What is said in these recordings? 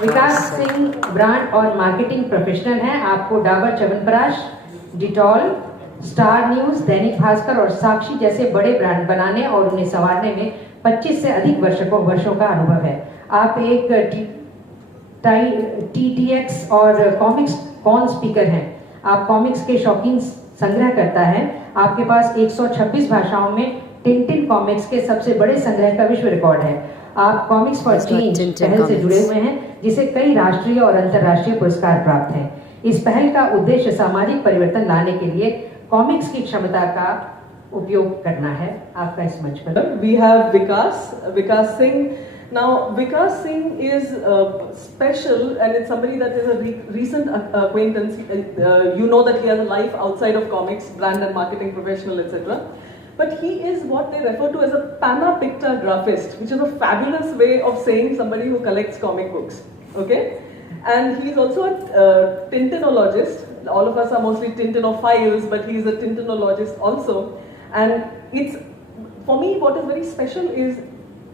विकास Singh brand और marketing professional हैं। आपको Dabur chyawanprash, Dettol, star news, Dainik Bhaskar और साक्षी जैसे बड़े ब्रांड बनाने और उन्हें संवारने में 25 से अधिक वर्षों का अनुभव है। आप एक TTX और कॉमिक्स कॉन स्पीकर हैं। आप कॉमिक्स के शौकीन संग्रह करता है। आपके पास 126 भाषाओं में टिंटिन कॉमिक्स के सबसे बड़े संग्रह का विश्व रिकॉर्ड है। आप कॉमिक्स फॉर चेंज पहल से जुड़े हुए हैं, जिसे कई राष्ट्रीय और अंतर्राष्ट्रीय पुरस्कार प्राप्त हैं। इस पहल का उद्देश्य सामाजिक परिवर्तन लाने के लिए कॉमिक्स की क्षमता का उपयोग करना है। आपका इस मंच पर We have Vikas Singh. Now, Vikas Singh is special, and it's somebody that is a recent acquaintance. You know that he has a life outside of comics, brand and marketing professional, etc. But he is what they refer to as a panapictographist, which is a fabulous way of saying somebody who collects comic books. Okay? And he's also a Tintinologist. All of us are mostly Tintinophiles, but he's a Tintinologist also. And it's, for me, what is very special is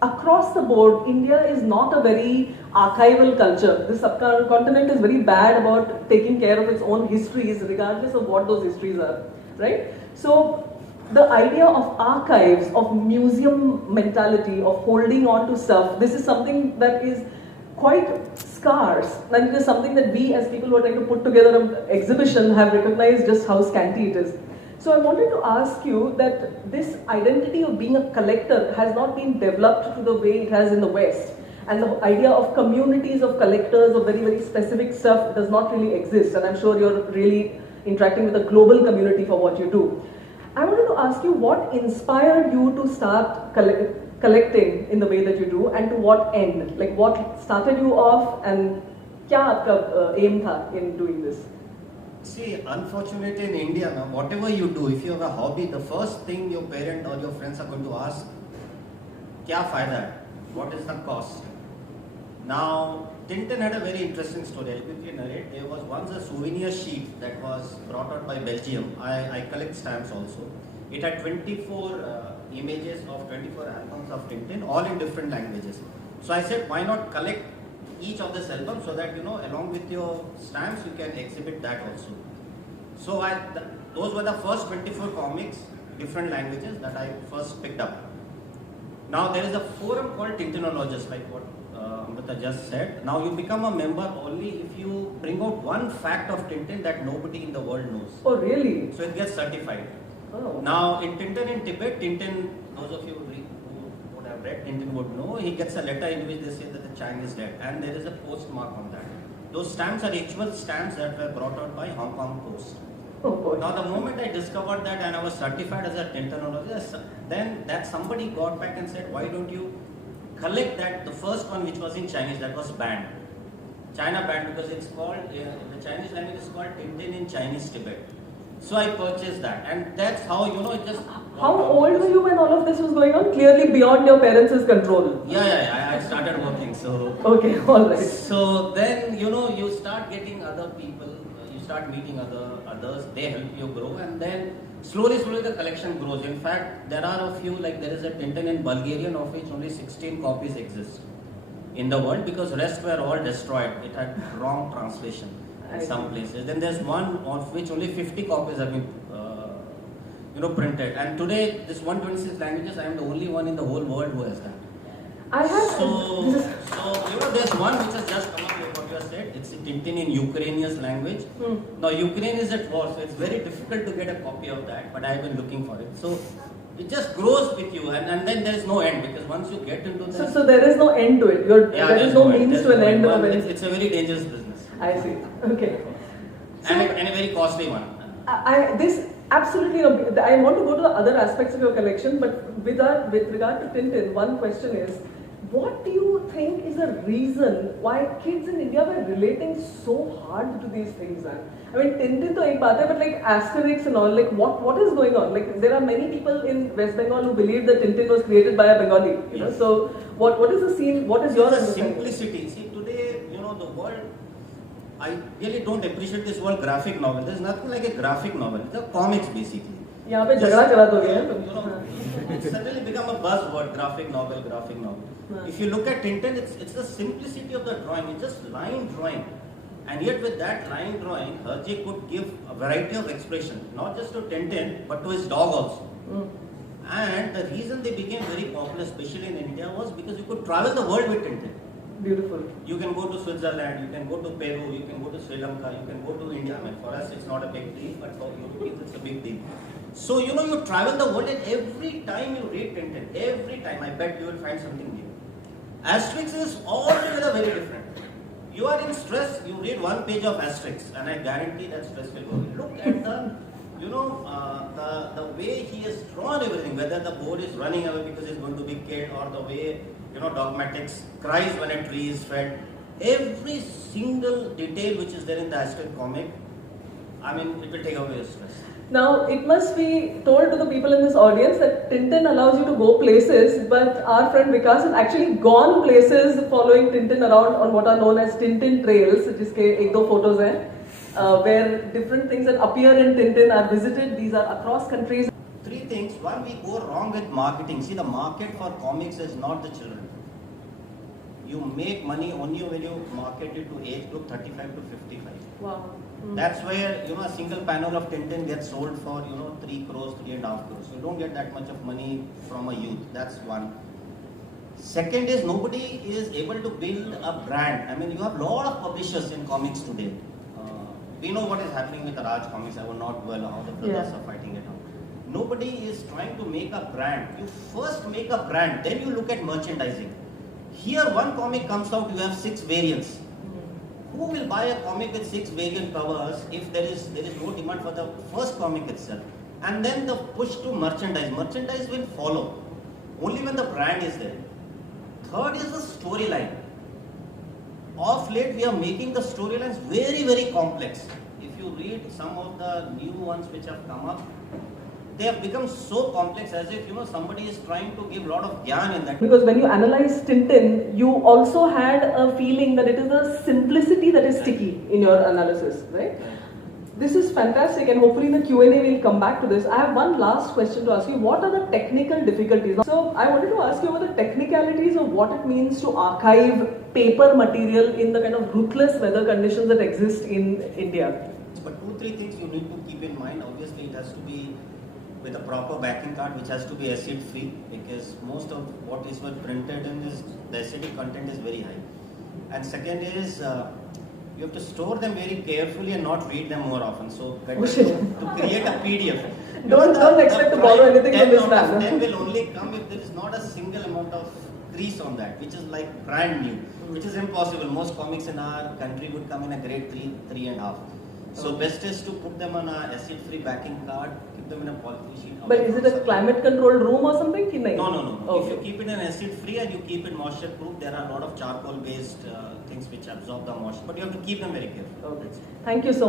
across the board, India is not a very archival culture. This subcontinent is very bad about taking care of its own histories, regardless of what those histories are, right? So the idea of archives, of museum mentality, of holding on to stuff, this is something that is quite scarce, and it is something that we as people who are trying to put together an exhibition have recognized just how scanty it is. So I wanted to ask you that this identity of being a collector has not been developed to the way it has in the West, and the idea of communities of collectors of very, very specific stuff does not really exist, and I'm sure you're really interacting with a global community for what you do. I wanted to ask you what inspired you to start collecting in the way that you do, and to what end? Like what started you off, and kya aapka aim tha in doing this? See, unfortunately in India now, whatever you do, if you have a hobby, the first thing your parent or your friends are going to ask, kya fayda hai? What is the cost? Now, Tintin had a very interesting story. I'll quickly narrate. There was once a souvenir sheet that was brought out by Belgium. I collect stamps also. It had 24 images of 24 albums of Tintin, all in different languages. So I said, why not collect each of this album so that, you know, along with your stamps, you can exhibit that also. So those were the first 24 comics, different languages that I first picked up. Now there is a forum called Tintinologist, like what Amrita just said. Now you become a member only if you bring out one fact of Tintin that nobody in the world knows. Oh really? So it gets certified. Oh. Now in Tintin in Tibet, Tintin, those of you who would have read Tintin would know, he gets a letter in which they say that the Chang is dead, and there is a postmark on that. Those stamps are actual stamps that were brought out by Hong Kong Post. Oh, now the moment I discovered that and I was certified as a Tintinologist, then that somebody got back and said, why don't you collect that, the first one which was in Chinese, that was banned. China banned because it's called, the Chinese language is called Tintin in Chinese Tibet. So I purchased that, and that's how, you know, it just... How old were you when all of this was going on? Clearly beyond your parents' control. Yeah, I started working, so... Okay, alright. So then, you know, you start getting other people, you start meeting others, they help you grow, and then slowly the collection grows. In fact, there are a few, like there is a Tintin in Bulgarian of which only 16 copies exist in the world because rest were all destroyed. It had wrong translation in some places. Then there's one of which only 50 copies have been printed. And today, this 126 languages, I am the only one in the whole world who has that. So you know, there's one which has just come up, like what you have said. It's Tintin in Ukrainian language. Now Ukraine is at war, so it's very difficult to get a copy of that, but I've been looking for it. So it just grows with you, and then there is no end, because once you get into this... So there is no end to it. There is no means to an end of it. It's a very dangerous business. I see. Okay. And a very costly one. Absolutely, I want to go to the other aspects of your collection, but with regard to Tintin, one question is, what do you think is the reason why kids in India were relating so hard to these things, man? I mean, Tintin to ek baat hai, but like Asterix and all, like what is going on? Like there are many people in West Bengal who believe that Tintin was created by a Bengali, you know? So what is the scene? What is your understanding? Simplicity. See, today, you know, the world, I really don't appreciate this word graphic novel. There's nothing like a graphic novel. It's a comics basically. यहाँ पे झगड़ा चला तो गया है, you know, it's suddenly become a buzzword, graphic novel. If you look at Tintin, it's the simplicity of the drawing. It's just line drawing. And yet with that line drawing, Hergé could give a variety of expression, not just to Tintin, but to his dog also. And the reason they became very popular, especially in India, was because you could travel the world with Tintin. Beautiful. You can go to Switzerland, you can go to Peru, you can go to Sri Lanka, you can go to India. I mean, for us it's not a big deal, but for Europeans it's a big deal. So, you travel the world and every time you read Tintin, every time, I bet you will find something new. Asterix is altogether very different. You are in stress, you read one page of Asterix and I guarantee that stress will go away. Look at the way he has drawn everything, whether the boar is running away because he's going to be killed, or the way, Dogmatics cries when a tree is fed. Every single detail which is there in the Asterix comic, I mean, it will take away your stress. Now, it must be told to the people in this audience that Tintin allows you to go places, but our friend Vikas has actually gone places following Tintin around on what are known as Tintin trails, jiske ek do photos hai, where different things that appear in Tintin are visited. These are across countries. Three things. One, we go wrong with marketing. See, the market for comics is not the children. You make money only when you market it to age group 35 to 55. Wow. That's where, a single panel of Tintin gets sold for, 3 crores, 3.5 crores. You don't get that much of money from a youth. That's one. Second is, nobody is able to build a brand. I mean, you have a lot of publishers in comics today. We know what is happening with the Raj comics. I will not dwell on how the brothers are fighting it out. Nobody is trying to make a brand. You first make a brand, then you look at merchandising. Here, one comic comes out, you have 6 variants. Who will buy a comic with 6 variant covers if there is no demand for the first comic itself? And then the push to merchandise. Merchandise will follow only when the brand is there. Third is the storyline. Of late, we are making the storylines very, very complex. If you read some of the new ones which have come up, they have become so complex, as if somebody is trying to give a lot of gyan in that. Because when you analyze Tintin, you also had a feeling that it is the simplicity that is sticky in your analysis, right? This is fantastic, and hopefully in the Q&A we'll come back to this. I have one last question to ask you. What are the technical difficulties? So I wanted to ask you about the technicalities of what it means to archive paper material in the kind of ruthless weather conditions that exist in India. But 2-3 things you need to keep in mind. Obviously, it has to be with a proper backing card, which has to be acid free, because most of what is printed in this, the acidic content is very high. And second is, you have to store them very carefully and not read them more often. So better to create a PDF. Don't expect to borrow anything from this man. 10 will only come if there is not a single amount of crease on that, which is like brand new, which is impossible. Most comics in our country would come in a grade 3, 3.5. So best is to put them on a acid-free backing card, keep them in a polythene sheet. But is it a climate-controlled room or something? No. Okay. If you keep it in acid-free and you keep it moisture-proof, there are a lot of charcoal-based things which absorb the moisture. But you have to keep them very careful. Okay. Thank you so much.